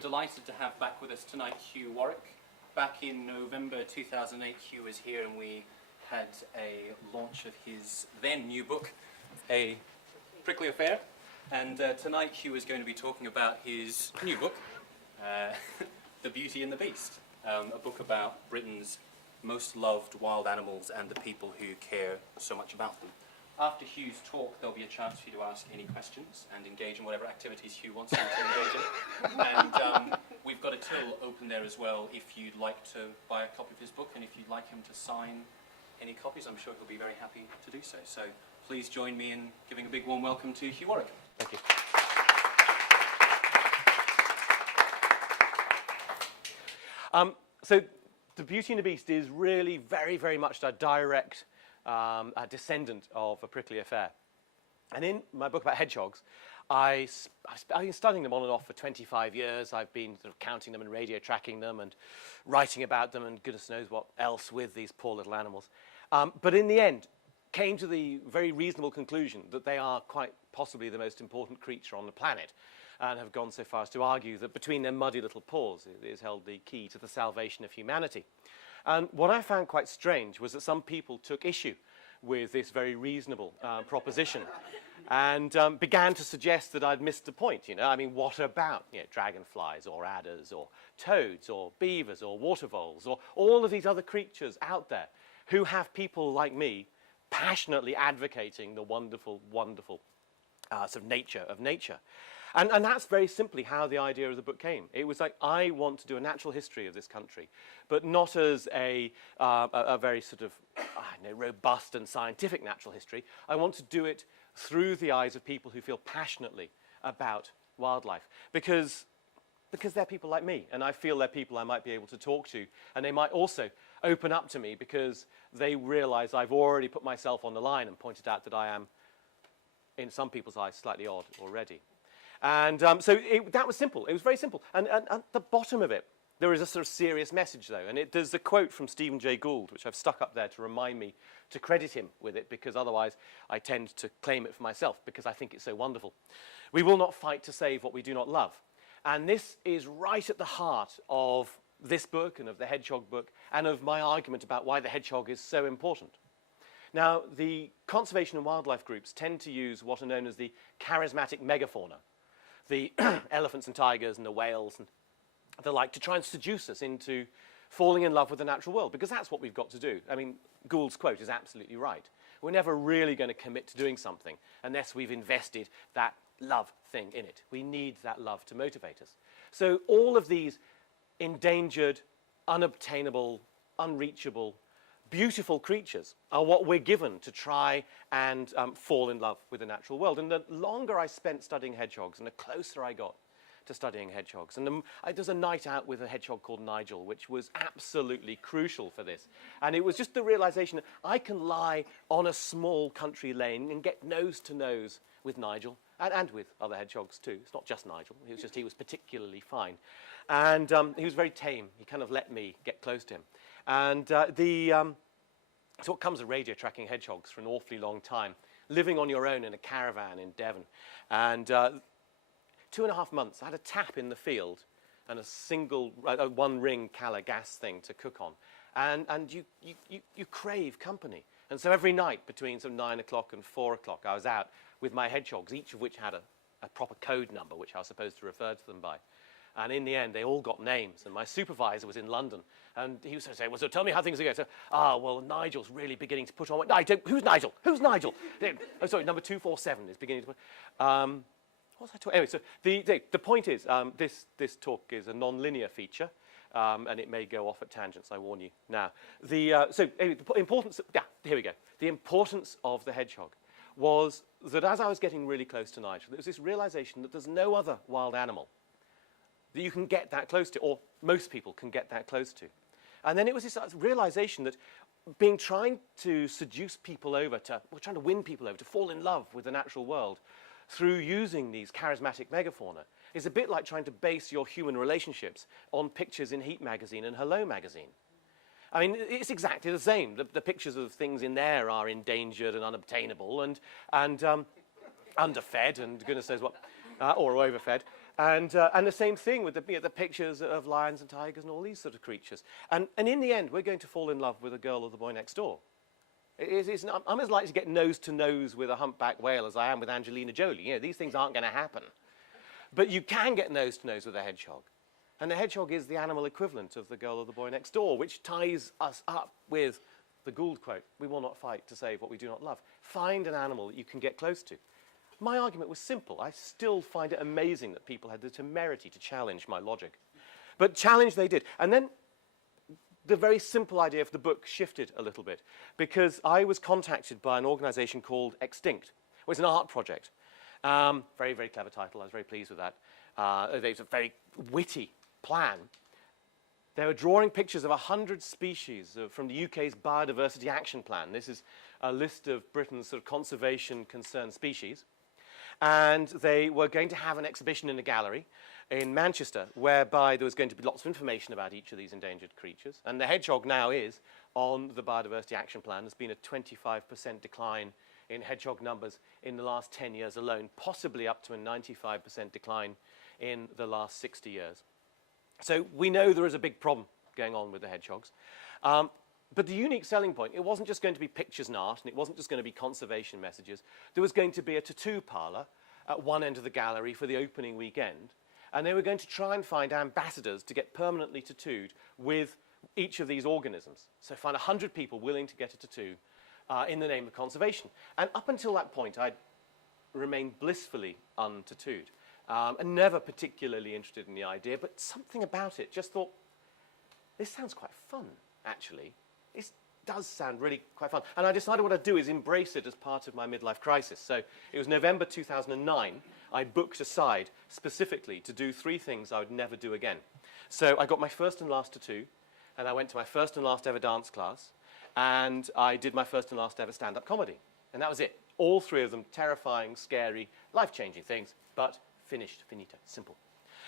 delighted to have back with us tonight Hugh Warwick. Back in November 2008, Hugh was here and we had a launch of his then new book, A Prickly Affair. And tonight Hugh is going to be talking about his new book, The Beauty and the Beast, a book about Britain's most loved wild animals and the people who care so much about them. After Hugh's talk, there'll be a chance for you to ask any questions and engage in whatever activities Hugh wants you to engage in. And we've got a till open there as well if you'd like to buy a copy of his book, and if you'd like him to sign any copies, I'm sure he'll be very happy to do so. So please join me in giving a big warm welcome to Hugh Warwick. Thank you. So The Beauty and the Beast is really very, very much a direct a descendant of A Prickly Affair. And in my book about hedgehogs, I've been studying them on and off for 25 years. I've been sort of counting them and radio tracking them and writing about them and goodness knows what else with these poor little animals. But in the end, came to the very reasonable conclusion that they are quite possibly the most important creature on the planet, and have gone so far as to argue that between their muddy little paws is held the key to the salvation of humanity. And what I found quite strange was that some people took issue with this very reasonable proposition and began to suggest that I'd missed the point. You know, I mean, what about dragonflies or adders or toads or beavers or water voles or all of these other creatures out there who have people like me passionately advocating the wonderful, wonderful sort of nature of nature. And that's very simply how the idea of the book came. It was like, I want to do a natural history of this country, but not as a very sort of robust and scientific natural history. I want to do it through the eyes of people who feel passionately about wildlife, because they're people like me, and I feel they're people I might be able to talk to, and they might also open up to me because they realize I've already put myself on the line and pointed out that I am, in some people's eyes, slightly odd already. And so that was simple. It was very simple. And at the bottom of it, there is a sort of serious message, though. And there's a quote from Stephen Jay Gould, which I've stuck up there to remind me to credit him with it, because otherwise I tend to claim it for myself, because I think it's so wonderful. We will not fight to save what we do not love. And this is right at the heart of this book and of the hedgehog book and of my argument about why the hedgehog is so important. Now, the conservation and wildlife groups tend to use what are known as the charismatic megafauna, the elephants and tigers and the whales and the like, to try and seduce us into falling in love with the natural world, because that's what we've got to do. I mean, Gould's quote is absolutely right. We're never really going to commit to doing something unless we've invested that love thing in it. We need that love to motivate us. So all of these endangered, unobtainable, unreachable, beautiful creatures are what we're given to try and fall in love with the natural world. And the longer I spent studying hedgehogs and the closer I got to studying hedgehogs. And there's a night out with a hedgehog called Nigel, which was absolutely crucial for this. And it was just the realization that I can lie on a small country lane and get nose to nose with Nigel and with other hedgehogs too. It's not just Nigel. He was particularly fine. And he was very tame. He kind of let me get close to him. And so what comes of radio tracking hedgehogs for an awfully long time, living on your own in a caravan in Devon. And 2.5 months, I had a tap in the field and a single, one-ring Cala gas thing to cook on. And you crave company. And so every night between some 9 o'clock and 4 o'clock, I was out with my hedgehogs, each of which had a proper code number, which I was supposed to refer to them by. And in the end, they all got names. And my supervisor was in London. And he was saying, well, so tell me how things are going. So, well, Nigel's really beginning to put on... Who's Nigel? Who's Nigel? Oh, sorry, number 247 is beginning to put... what was I talking... Anyway, so the point is, this talk is a non-linear feature. And it may go off at tangents, I warn you now. So anyway, the importance... here we go. The importance of the hedgehog was that as I was getting really close to Nigel, there was this realization that there's no other wild animal that you can get that close to, or most people can get that close to. And then it was this realization that trying to seduce people over to, trying to win people over to fall in love with the natural world through using these charismatic megafauna is a bit like trying to base your human relationships on pictures in Heat magazine and Hello magazine. I mean, it's exactly the same. The pictures of things in there are endangered and unobtainable and underfed and goodness knows what, or overfed. And the same thing with the pictures of lions and tigers and all these sort of creatures. And in the end, we're going to fall in love with a girl or the boy next door. I'm as likely to get nose to nose with a humpback whale as I am with Angelina Jolie. You know, these things aren't going to happen. But you can get nose to nose with a hedgehog. And the hedgehog is the animal equivalent of the girl or the boy next door, which ties us up with the Gould quote, "We will not fight to save what we do not love." Find an animal that you can get close to. My argument was simple. I still find it amazing that people had the temerity to challenge my logic. But challenge they did. And then the very simple idea of the book shifted a little bit, because I was contacted by an organization called Extinct. It was an art project. Very, very clever title. I was very pleased with that. It was a very witty plan. They were drawing pictures of 100 species from the UK's Biodiversity Action Plan. This is a list of Britain's sort of conservation concerned species. And they were going to have an exhibition in a gallery in Manchester, whereby there was going to be lots of information about each of these endangered creatures. And the hedgehog now is on the Biodiversity Action Plan. There's been a 25% decline in hedgehog numbers in the last 10 years alone, possibly up to a 95% decline in the last 60 years. So we know there is a big problem going on with the hedgehogs. But the unique selling point, it wasn't just going to be pictures and art, and it wasn't just going to be conservation messages. There was going to be a tattoo parlor at one end of the gallery for the opening weekend, and they were going to try and find ambassadors to get permanently tattooed with each of these organisms. So find 100 people willing to get a tattoo in the name of conservation. And up until that point, I'd remained blissfully untattooed, and never particularly interested in the idea, but something about it just thought, this sounds quite fun, actually. It does sound really quite fun. And I decided what I'd do is embrace it as part of my midlife crisis. So it was November 2009. I booked aside specifically to do 3 things I would never do again. So I got my first and last tattoo, and I went to my first and last ever dance class, and I did my first and last ever stand-up comedy. And that was it. All 3 of them terrifying, scary, life-changing things, but finished, finito, simple.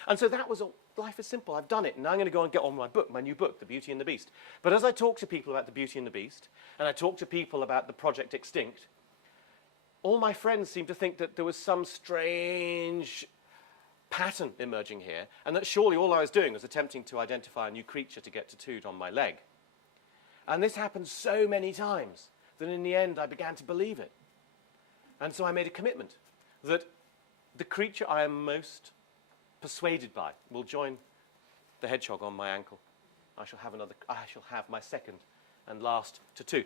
And so that was all. Life is simple. I've done it. And now I'm going to go and get on my book, my new book, The Beauty and the Beast. But as I talk to people about The Beauty and the Beast, and I talk to people about the Project Extinct, all my friends seem to think that there was some strange pattern emerging here, and that surely all I was doing was attempting to identify a new creature to get tattooed on my leg. And this happened so many times that in the end I began to believe it. And so I made a commitment that the creature I am most persuaded by will join the hedgehog on my ankle. I shall have my second and last tattoo.